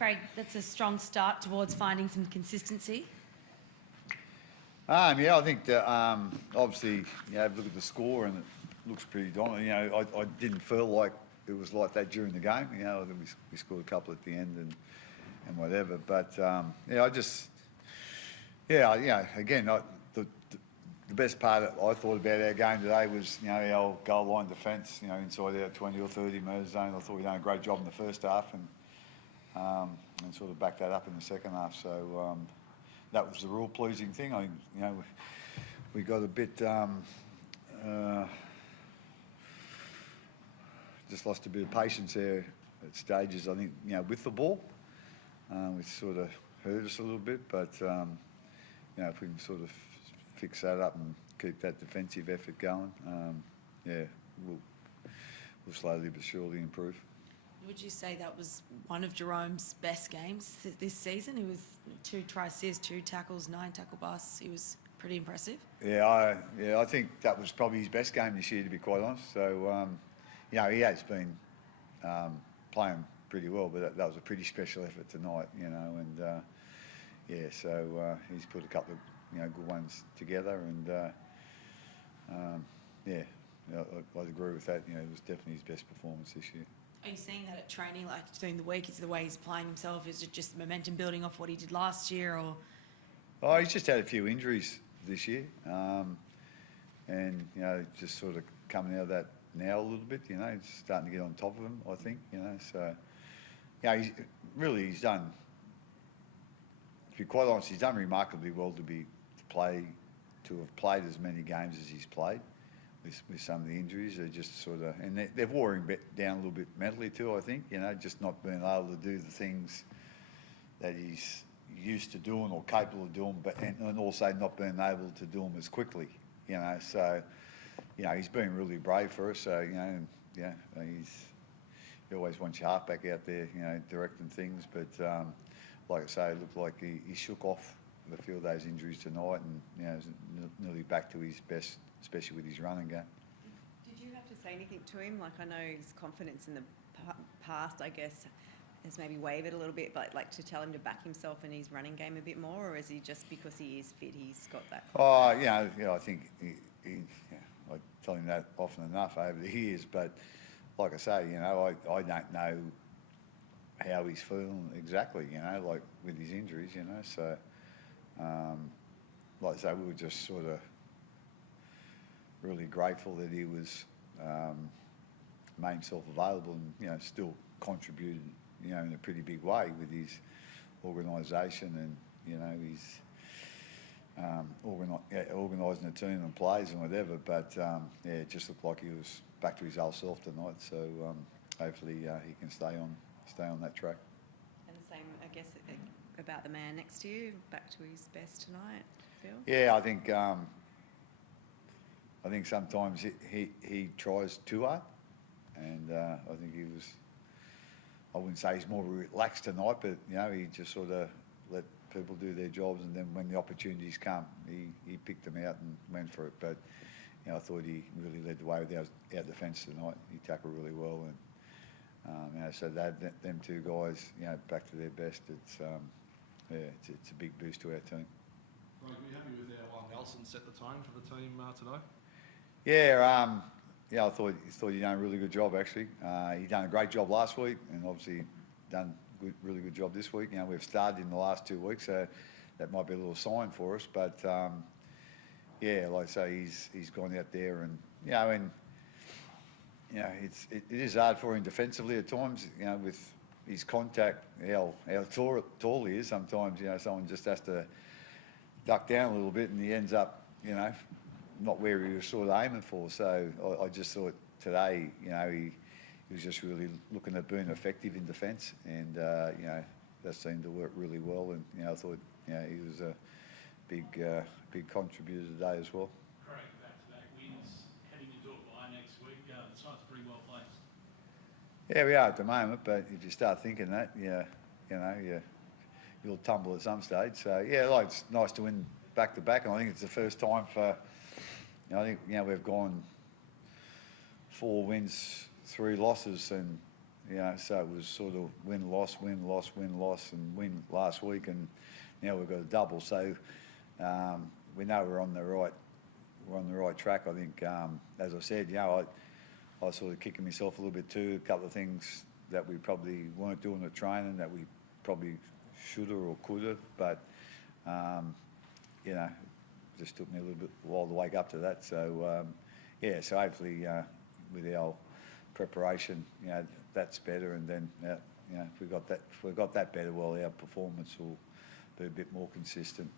Craig, that's a strong start towards finding some consistency. Yeah, I think that obviously, look at the score and it looks pretty dominant. I didn't feel like it was like that during the game. I think we scored a couple at the end and whatever. But again, the best part that I thought about our game today was, our goal line defence, inside our 20 or 30 metre zone. I thought we done a great job in the first half and sort of backed that up in the second half. So that was the real pleasing thing. We got a bit, just lost a bit of patience there at stages, I think, with the ball, which sort of hurt us a little bit. But, if we can sort of fix that up and keep that defensive effort going, we'll slowly but surely improve. Would you say that was one of Jerome's best games this season? He was 2 try assists, 2 tackles, 9 tackle busts. He was pretty impressive. I think that was probably his best game this year, to be quite honest. So, he has been playing pretty well, but that was a pretty special effort tonight, and so he's put a couple of good ones together, and I'd agree with that. It was definitely his best performance this year. Are you seeing that at training, like during the week? Is it the way he's playing himself? Is it just momentum building off what he did last year, or? Oh, he's just had a few injuries this year, and just sort of coming out of that now a little bit. He's starting to get on top of him, I think. So he's done. To be quite honest, he's done remarkably well to have played as many games as he's played. With some of the injuries, they just sort of, and they've wore him down a little bit mentally too, I think, just not being able to do the things that he's used to doing or capable of doing, and also not being able to do them as quickly, so, he's been really brave for us, so, he always wants your halfback out there, directing things, but like I say, it looked like he shook off a few of those injuries tonight, and, is nearly back to his best, especially with his running game. Did you have to say anything to him? Like, I know his confidence in the past, I guess, has maybe wavered a little bit, but like to tell him to back himself in his running game a bit more, or is he just because he is fit, he's got that? Oh, I think I tell him that often enough over the years, but like I say, I don't know how he's feeling exactly, like with his injuries, so like I say, we were just sort of really grateful that he was made himself available and still contributed in a pretty big way with his organisation, and he's organising a team and plays and whatever. But it just looked like he was back to his old self tonight. So hopefully he can stay on that track. And the same, I guess, about the man next to you, back to his best tonight, Phil? Yeah, I think sometimes he tries too hard, and I think he was. I wouldn't say he's more relaxed tonight, but he just sort of let people do their jobs, and then when the opportunities come, he picked them out and went for it. But I thought he really led the way with our defence tonight. He tackled really well, and so that them 2 guys, back to their best. It's a big boost to our team. Right, were you happy with how Nelson set the tone for the team today? I thought he'd done a really good job, actually. He done a great job last week, and obviously done really good job this week. We've started in the last 2 weeks, so that might be a little sign for us. But like I say, he's gone out there, and it is hard for him defensively at times. With his contact, how tall he is. Sometimes someone just has to duck down a little bit, and he ends up not where he was sort of aiming for. So I just thought today, he was just really looking at being effective in defence, and that seemed to work really well. And I thought he was a big contributor today as well. Craig, back-to-back wins, heading into a bye next week. The side's pretty well placed. Yeah, we are at the moment, but if you start thinking that, you'll tumble at some stage. So it's nice to win back-to-back, and I think it's the first time for. I think we've gone 4 wins, 3 losses, and You know, so it was sort of win, loss, win, loss, win, loss, and win last week, and now we've got a double. So we know we're on the right track. I think, as I said, you know, I was sort of kicking myself a little bit too. A couple of things that we probably weren't doing the training that we probably should have or could have, but you know, just took me a little bit while to wake up to that. So yeah, so hopefully with our preparation, you know, that's better, and then you know, if we got that better, well, our performance will be a bit more consistent.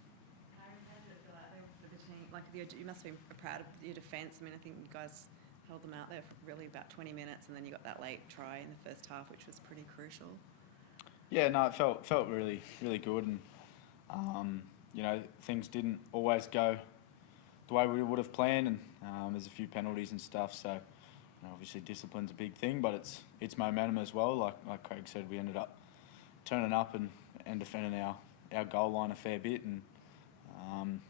How did it feel out there for the team? Like, you must have been proud of your defence. I mean, I think you guys held them out there for really about 20 minutes, and then you got that late try in the first half, which was pretty crucial. Yeah, no, it felt really, really good, and you know, things didn't always go the way we would have planned, and there's a few penalties and stuff. So, you know, obviously discipline's a big thing, but it's momentum as well. Like Craig said, we ended up turning up and defending our goal line a fair bit, and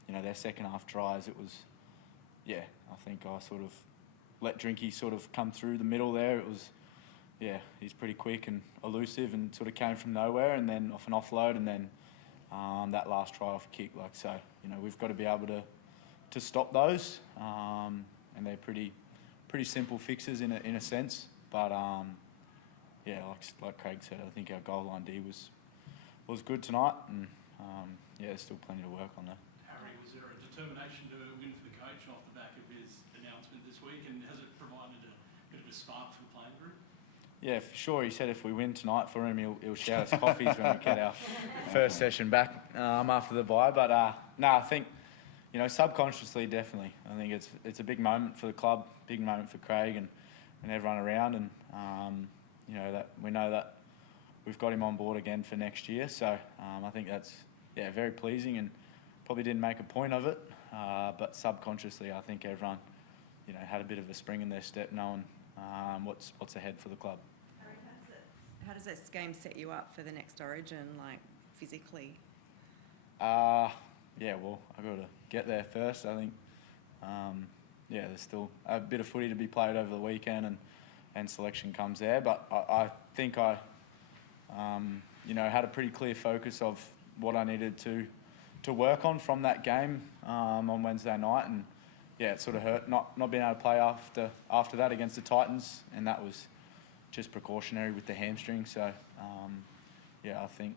you know, their second half tries, it was, yeah, I think I sort of let Drinky sort of come through the middle there. It was, yeah, he's pretty quick and elusive, and sort of came from nowhere, and then off an offload, and then that last try off kick. Like, so, you know, we've got to be able to stop those, and they're pretty simple fixes in a sense. But yeah, like Craig said, I think our goal line D was good tonight, and yeah, there's still plenty to work on there. Harry, was there a determination to win for the coach off the back of his announcement this week, and has it provided a bit of a spark for the playing group? Yeah, for sure. He said if we win tonight for him, he'll shout us coffees when we get our first session back after the bye. But no, I think, you know, subconsciously, definitely. I think it's a big moment for the club, big moment for Craig and everyone around, and you know, that we know that we've got him on board again for next year. So I think that's, yeah, very pleasing, and probably didn't make a point of it, but subconsciously, I think everyone, you know, had a bit of a spring in their step, knowing what's ahead for the club. Harry, how does this game set you up for the next Origin, like physically? Yeah, well, I've got to get there first. I think, yeah, there's still a bit of footy to be played over the weekend, and selection comes there. But I think I, you know, had a pretty clear focus of what I needed to work on from that game on Wednesday night, and yeah, it sort of hurt not being able to play after that against the Titans, and that was just precautionary with the hamstring. So yeah, I think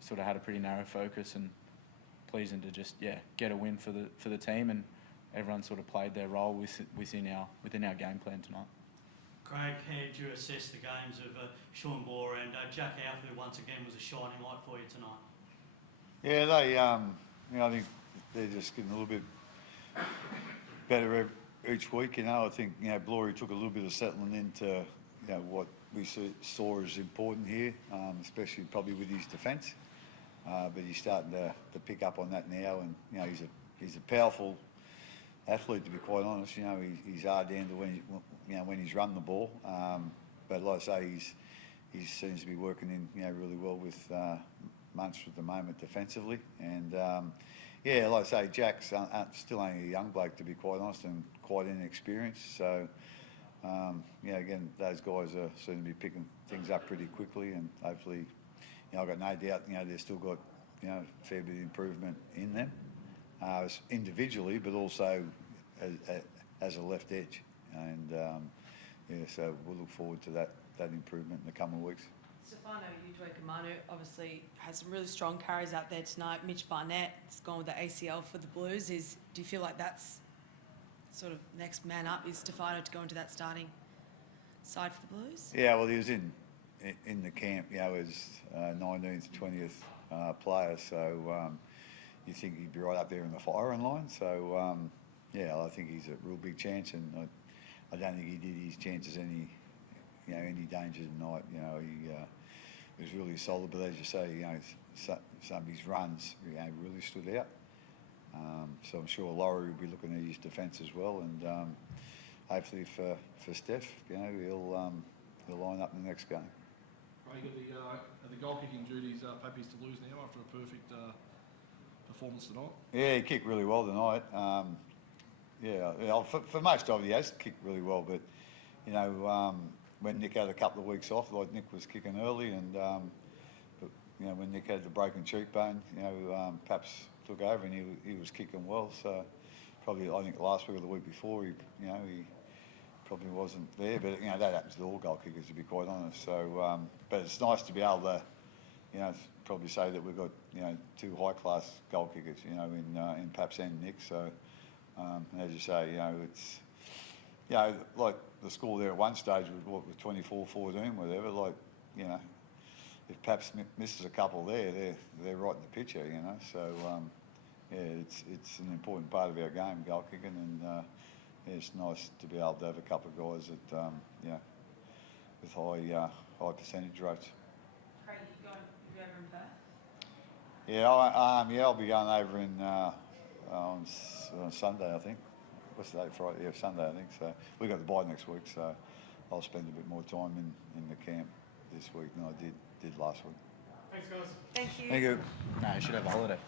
sort of had a pretty narrow focus, and pleasing to just, yeah, get a win for the team, and everyone sort of played their role within our game plan tonight. Craig, how did you assess the games of Sean Bohr and Jack Out, who once again was a shining light for you tonight? Yeah, they, you know, I think they're just getting a little bit better each week. You know, I think, you know, Blory took a little bit of settling into, you know, what we saw as important here, especially probably with his defence. But he's starting to pick up on that now, and you know, he's a powerful athlete, to be quite honest. You know, he's hard to handle when he's run the ball. But like I say, he seems to be working in, you know, really well with Munster at the moment defensively. And yeah, like I say, Jack's still only a young bloke, to be quite honest, and quite inexperienced. So yeah, again, those guys seem to be picking things up pretty quickly, and hopefully, you know, I've got no doubt, you know, they've still got, you know, a fair bit of improvement in them, individually, but also as a left edge. And yeah, so we'll look forward to that improvement in the coming weeks. Stefano Utoikamanu obviously has some really strong carries out there tonight. Mitch Barnett has gone with the ACL for the Blues. Do you feel like that's sort of next man up, is Stefano to go into that starting side for the Blues? Yeah, well, he was in the camp, you know, as 19th, 20th player, so you think he'd be right up there in the firing line. So yeah, I think he's a real big chance, and I don't think he did his chances any danger tonight. You know, he was really solid, but as you say, you know, some of his runs, you know, really stood out. So I'm sure Laurie will be looking at his defence as well, and hopefully for Steph, you know, he'll line up in the next game. Craig, are the goal-kicking duties Pappy's to lose now after a perfect performance tonight? Yeah, he kicked really well tonight. Yeah, for most of it, he has kicked really well, but you know, when Nick had a couple of weeks off, like Nick was kicking early, and but you know when Nick had the broken cheekbone, you know Paps took over and he was kicking well. So probably I think last week or the week before he probably wasn't there, but you know that happens to all goal kickers, to be quite honest. So but it's nice to be able to probably say that we've got two high class goal kickers in Paps and Nick. So and as you say, it's like the score there at one stage was 24-14, whatever. Like if Paps misses a couple there, they're right in the picture. So it's an important part of our game, goal kicking, and it's nice to be able to have a couple of guys that with high percentage rates. Craig, you over in Perth? Yeah, I'll be going over in on Sunday, I think. What's the date? Friday? Yeah, Sunday, I think. So we got the bye next week, so I'll spend a bit more time in the camp this week than I did last week. Thank you. Thank you. No, you should have a holiday.